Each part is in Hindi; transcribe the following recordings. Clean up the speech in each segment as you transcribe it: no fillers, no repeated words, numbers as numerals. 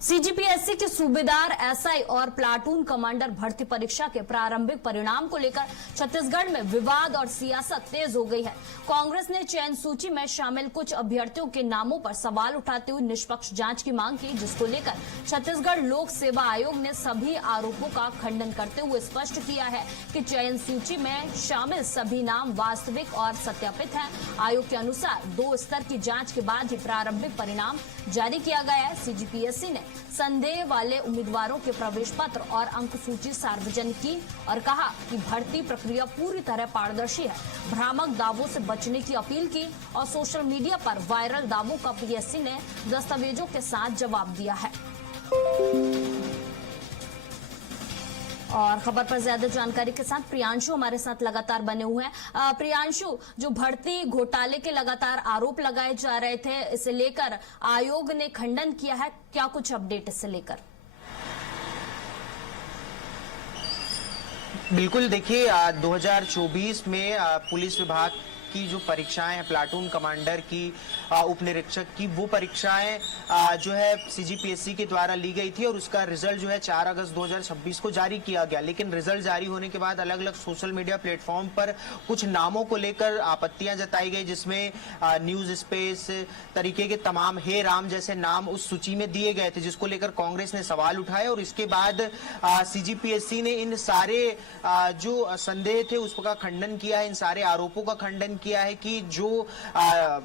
सीजीपीएससी के सूबेदार एसआई और प्लाटून कमांडर भर्ती परीक्षा के प्रारंभिक परिणाम को लेकर छत्तीसगढ़ में विवाद और सियासत तेज हो गई है। कांग्रेस ने चयन सूची में शामिल कुछ अभ्यर्थियों के नामों पर सवाल उठाते हुए निष्पक्ष जांच की मांग की, जिसको लेकर छत्तीसगढ़ लोक सेवा आयोग ने सभी आरोपों का खंडन करते हुए स्पष्ट किया है कि चयन सूची में शामिल सभी नाम वास्तविक और सत्यापित हैं। आयोग के अनुसार 2 स्तर की जांच के बाद ही प्रारंभिक परिणाम जारी किया गया है। सीजीपीएससी ने संदेह वाले उम्मीदवारों के प्रवेश पत्र और अंक सूची सार्वजनिक की और कहा कि भर्ती प्रक्रिया पूरी तरह पारदर्शी है। भ्रामक दावों से बचने की अपील की और सोशल मीडिया पर वायरल दावों का पीएससी ने दस्तावेजों के साथ जवाब दिया है। और खबर पर ज्यादा जानकारी के साथ प्रियांशु हमारे साथ लगातार बने हुए हैं। प्रियांशु, जो भर्ती घोटाले के लगातार आरोप लगाए जा रहे थे, इसे लेकर आयोग ने खंडन किया है, क्या कुछ अपडेट इससे लेकर? बिल्कुल, देखिए 2024 में पुलिस विभाग की जो परीक्षाएं हैं, प्लाटून कमांडर की, उप निरीक्षक की, वो परीक्षाएं जो है सीजीपीएससी के द्वारा ली गई थी और उसका रिजल्ट जो है 4 अगस्त 2026 को जारी किया गया। लेकिन रिजल्ट जारी होने के बाद अलग अलग सोशल मीडिया प्लेटफॉर्म पर कुछ नामों को लेकर आपत्तियां जताई गई, जिसमें न्यूज स्पेस तरीके के तमाम हे राम जैसे नाम उस सूची में दिए गए थे, जिसको लेकर कांग्रेस ने सवाल उठाए और इसके बाद सीजीपीएससी ने इन सारे जो संदेह थे उसका खंडन किया है, इन सारे आरोपों का खंडन किया है कि जो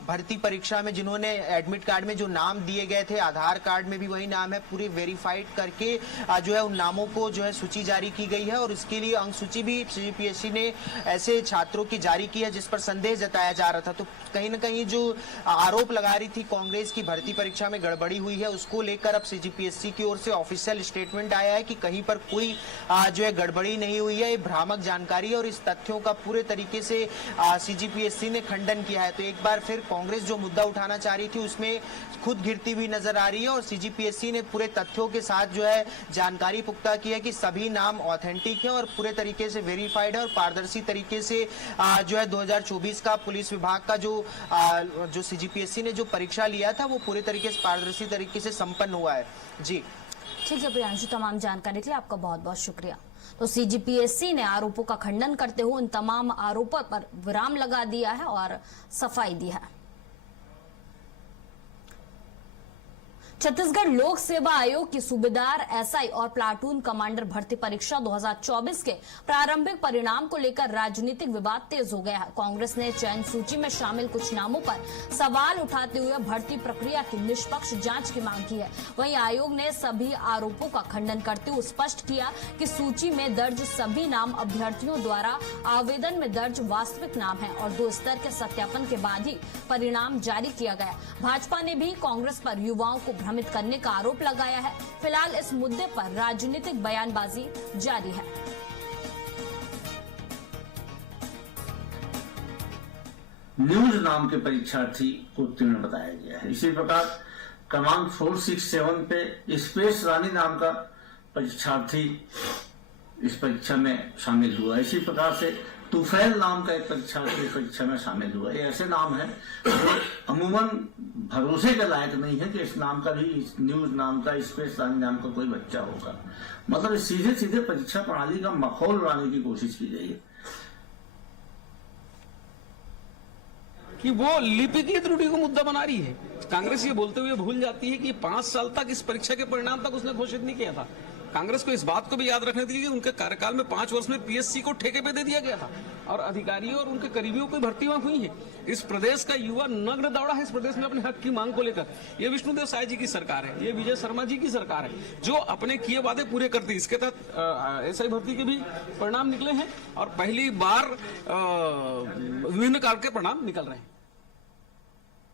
भर्ती परीक्षा में जिन्होंने एडमिट कार्ड में जो नाम दिए गए थे, आधार कार्ड में भी वही नाम है, पूरी वेरीफाइड करके जो है उन नामों को जो है सूची जारी की गई है और इसके लिए अंक सूची भी सीजीपीएससी ने ऐसे छात्रों की जारी की है जिस पर संदेह जताया जा रहा था। तो कहीं ना कहीं जो आरोप लगा रही थी कांग्रेस की भर्ती परीक्षा में गड़बड़ी हुई है, उसको लेकर अब सीजीपीएससी की ओर से ऑफिशियल स्टेटमेंट आया है कि कहीं पर कोई जो है गड़बड़ी नहीं हुई है, ये भ्रामक जानकारी है और इस तथ्यों का पूरे तरीके से सीजीपीएससी ने खंडन किया है। तो एक बार फिर कांग्रेस जो मुद्दा उठाना चाह रही थी उसमें खुद गिरती हुई नजर आ रही है और सीजीपीएससी ने पूरे तथ्यों के साथ जो है जानकारी पुख्ता की है कि सभी नाम ऑथेंटिक है और पूरे तरीके से वेरीफाइड है और पारदर्शी तरीके से जो है 2024 का पुलिस विभाग का जो सीजीपीएससी ने जो परीक्षा लिया था वो पूरे तरीके से पारदर्शी तरीके से संपन्न हुआ है। जी ठीक है प्रियांशु, तमाम जानकारी के लिए आपका बहुत बहुत शुक्रिया। तो सीजीपीएससी ने आरोपों का खंडन करते हुए उन तमाम आरोपों पर विराम लगा दिया है और सफाई दी है। छत्तीसगढ़ लोक सेवा आयोग की सूबेदार एसआई और प्लाटून कमांडर भर्ती परीक्षा 2024 के प्रारंभिक परिणाम को लेकर राजनीतिक विवाद तेज हो गया है। कांग्रेस ने चयन सूची में शामिल कुछ नामों पर सवाल उठाते हुए भर्ती प्रक्रिया की निष्पक्ष जांच की मांग की है। वहीं आयोग ने सभी आरोपों का खंडन करते हुए स्पष्ट किया कि सूची में दर्ज सभी नाम अभ्यर्थियों द्वारा आवेदन में दर्ज वास्तविक नाम है और 2 स्तर के सत्यापन के बाद ही परिणाम जारी किया गया। भाजपा ने भी कांग्रेस पर युवाओं को भ्रमित करने का आरोप लगाया है। फिलहाल इस मुद्दे पर राजनीतिक बयानबाजी जारी है। न्यूज नाम के परीक्षार्थी को उत्तीर्ण बताया गया है। इसी प्रकार क्रमांक 467 पे स्पेस रानी नाम का परीक्षार्थी इस परीक्षा में शामिल हुआ। इसी प्रकार से तुफैल नाम का एक परीक्षार्थी परीक्षा में शामिल हुआ। ये ऐसे नाम है जो अमूमन भरोसे के लायक नहीं है कि इस नाम का भी, इस न्यूज नाम का, स्पेस रानी नाम का कोई बच्चा होगा। मतलब सीधे सीधे परीक्षा प्रणाली का माहौल बनाने की कोशिश की गई है कि वो लिपिकीय त्रुटि को मुद्दा बना रही है। कांग्रेस ये बोलते हुए भूल जाती है कि 5 साल तक इस परीक्षा के परिणाम तक उसने घोषित नहीं किया था। कांग्रेस को इस बात को भी याद रखने के लिए कि उनके कार्यकाल में 5 वर्ष में पीएससी को ठेके पे दे दिया गया था और अधिकारियों और उनके करीबियों की भर्ती वहां हुई है। इस प्रदेश का युवा नग्न दौड़ा है इस प्रदेश में अपने हक की मांग को लेकर। ये विष्णुदेव साय जी की सरकार है, ये विजय शर्मा जी की सरकार है जो अपने किए वादे पूरे करती है। इसके तहत एसआई भर्ती के भी परिणाम निकले हैं और पहली बार विभिन्न कार के परिणाम निकल रहे हैं।